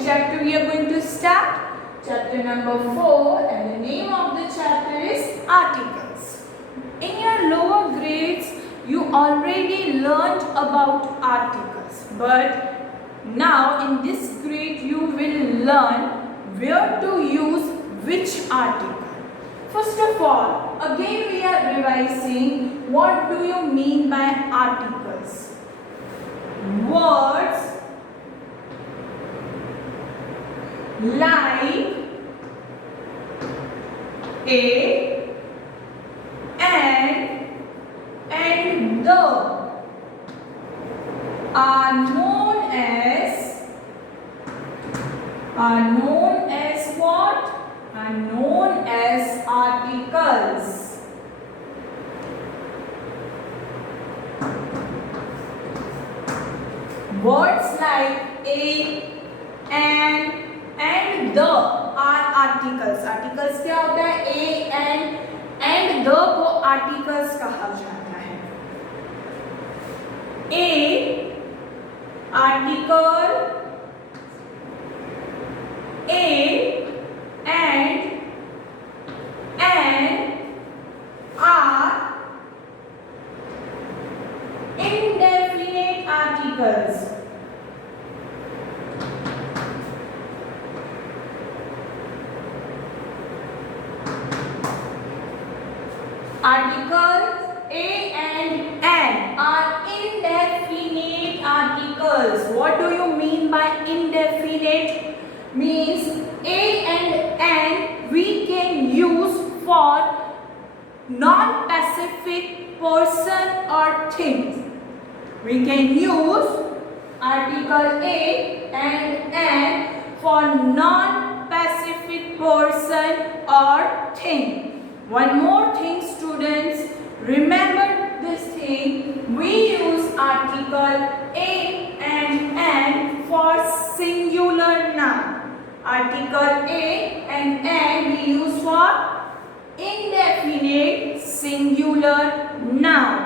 which chapter we are going to start? Chapter number 4, and the name of the chapter is articles. In your lower grades, you already learned about articles, but now in this grade you will learn where to use which article. First of all, again we are revising what do you mean by articles. Words like a, and the are known as what? Are known as articles. Words like a, and the are articles. Articles क्या होता है? A and the को articles कहा जाता है. A article, a and are indefinite articles. Articles a and an are indefinite articles. What do you mean by indefinite? Means a and an we can use for non-specific person or thing. We can use article a and an for non-specific person or thing. One more thing, students, remember this thing, we use article a and an for singular noun. Article a and an we use for indefinite singular noun.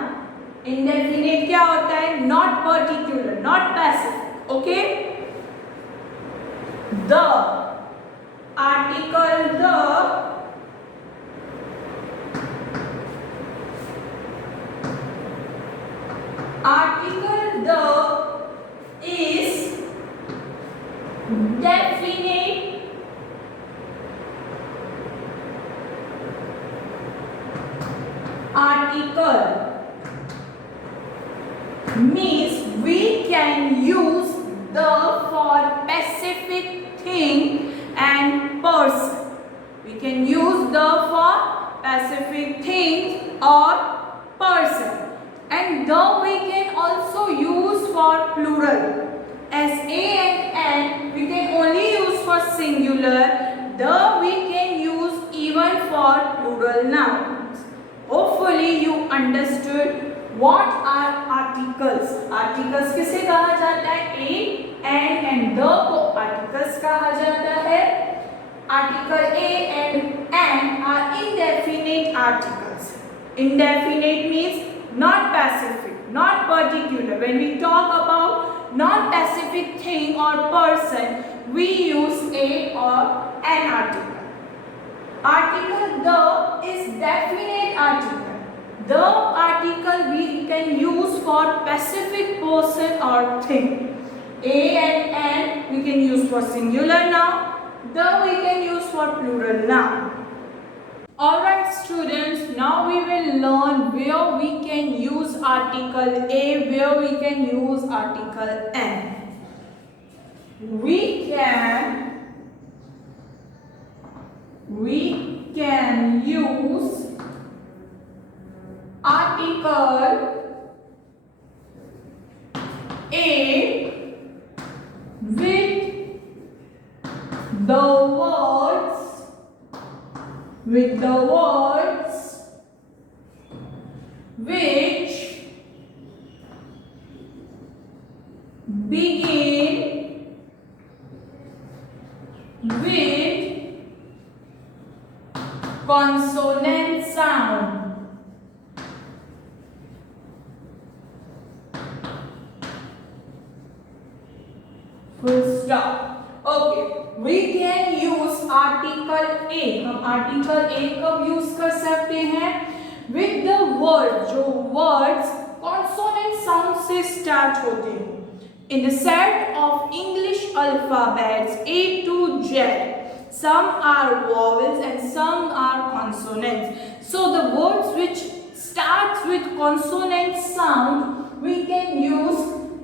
Indefinite क्या होता है? Not particular, not specific. Okay? The article the is definite article. Means we can use the for specific thing and person. We can use the for specific thing or person. And the we can also use for plural. As a and an we can only use for singular. The we can use even for plural nouns. Hopefully you understood what are articles. Articles किसे कहा जाता है? A and the को articles कहा जाता है. Article a and an are indefinite articles. Indefinite means not specific, not particular. When we talk about non-specific thing or person, we use a or an article. Article the is definite article. The article we can use for specific person or thing. A and an we can use for singular noun. The we can use for plural noun. Alright students, now we will learn where we can use article a, where we can use article an. We can use article a with the words which begin with consonant sound. Full stop. Okay, we can use article A. हम article A कब use कर सकते हैं? With the word, जो words consonant sound से start होते हैं. In the set of English alphabets A to Z, some are vowels and some are consonants. So the words which starts with consonant sound, we can use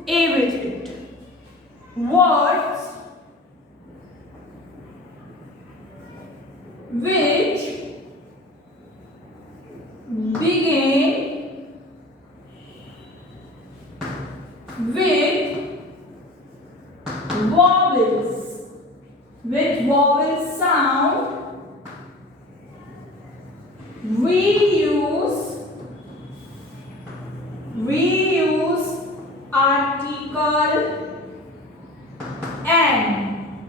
A with it. Words which begin with vowel sound, we use article N.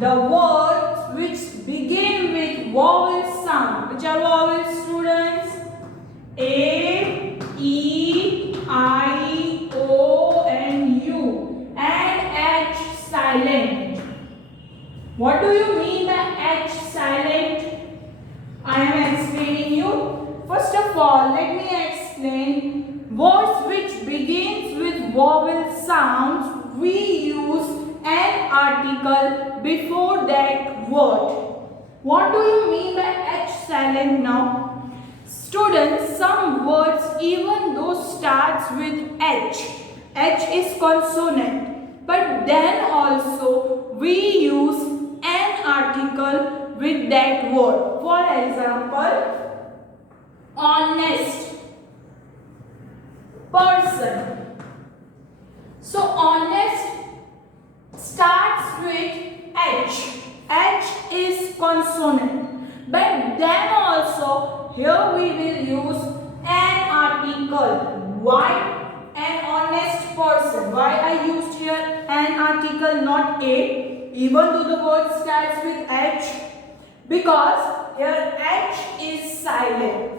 The words which begin with vowel sound, which are vowels, students? A, E, I, O and U, and H silent. What do you mean by H silent? I am explaining you. First of all, let me explain. Words which begins with vowel sounds, we use an article before that word. What do you mean by H silent now? Students, some words even though starts with H is consonant, but then also we use an article with that word. For example, honest, person. So honest starts with H. H is consonant, but then also here we will use an article. Why? An honest person. Why I used here an article, not A, even though the word starts with H? Because here H is silent.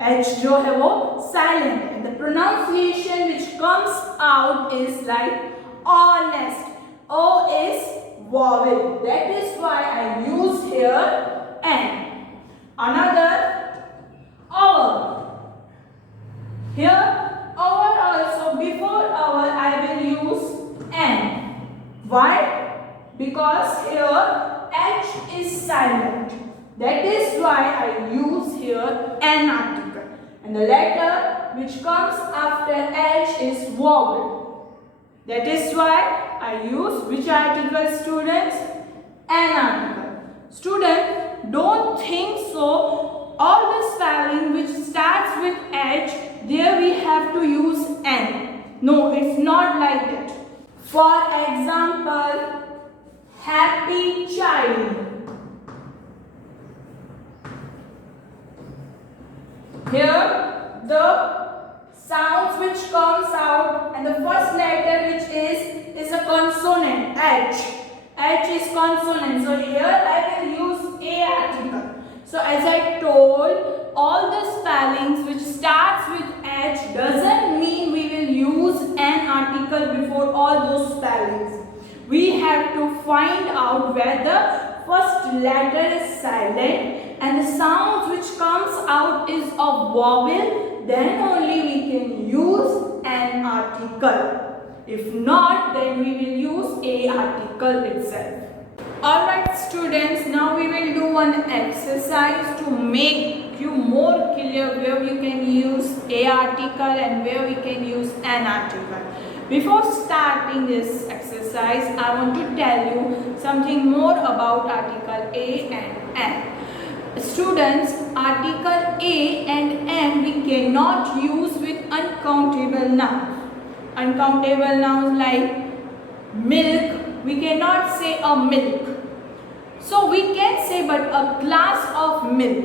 H जो है वो silent, and the pronunciation which comes out is like honest. O is vowel. That is why I use here N. Another, our. Here our also, before our I will use N. Why? Because here H is silent. That is why I use here an article. And the letter which comes after H is vowel. That is why I use which article, students? An article. Student, don't think so. All the spelling which starts with H, there we have to use N. No, it's not like that. For example, happy child. Here the sounds which comes out and the first letter which is a consonant, H. H is consonant. So here I will use A article. So as I told, all the spellings which starts with H doesn't mean we will use an article before all those spellings. We have to find out where the first letter is silent and the sound which comes out is a vowel, then only we can use an article. If not, then we will use A article itself. Alright students, now we will do one exercise to make you more clear where you can use A article and where we can use an article. Before starting this exercise, I want to tell you something more about article A and N. Students, article A and N we cannot use with uncountable nouns. Uncountable nouns like milk, we cannot say a milk. So we can say but a glass of milk.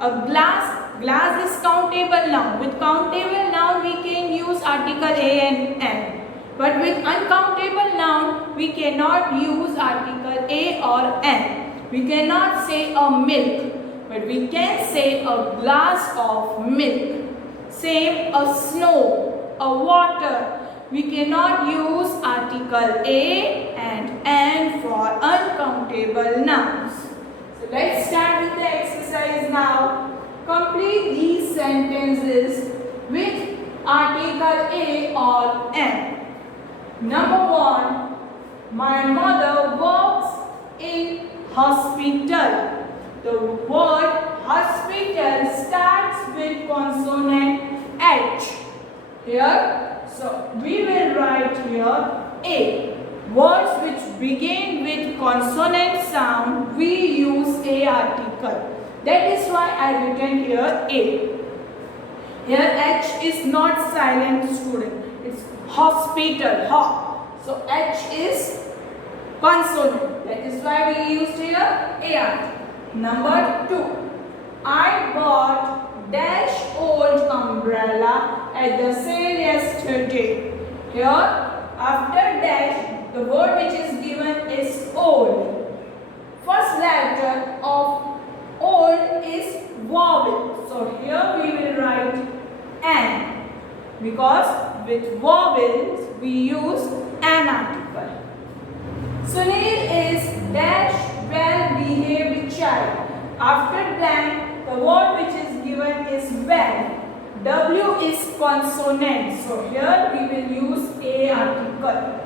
A glass is countable noun. With countable noun we can use article A and N. But with uncountable noun we cannot use article A or N. We cannot say a milk, but we can say a glass of milk. Same a snow, a water. we cannot use article a and an for uncountable nouns. So let's start with the exercise now. Complete these sentences with article a or an. Number 1. My mother works in hospital. The word hospital starts with consonant H. Here, so we will write here A. Words which begin with consonant sound, we use a article. That is why I written here A. Here H is not silent, student. It's hospital, ha. So H is consonant. That is why we used here A article. Number 2. I bought dash old umbrella at the sale yesterday. Here, after dash, the word which is given is old. First letter of old is vowel. So here we will write an, because with vowels we use an article. Sunil is dash well-behaved child. After blank, the word which is given is well. W is consonant. So here we will use a article.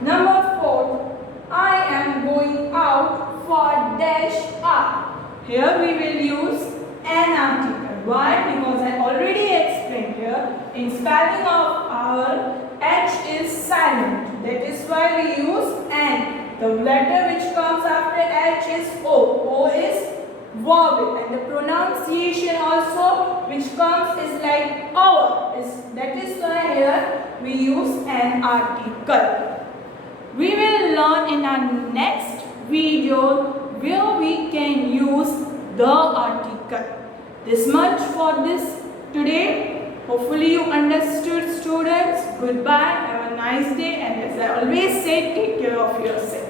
Number 4. I am going out for dash R. Here we will use an article. Why? Because I already explained here. In spelling of our H is silent. That is why we use an. The letter which comes after H is O. O is vowel, and the pronunciation also which comes is like our. That is why here we use an article. We will learn in our next video where we can use the article. This much for this today. Hopefully you understood, students. Goodbye. Have a nice day, and as I always say, take care of yourself.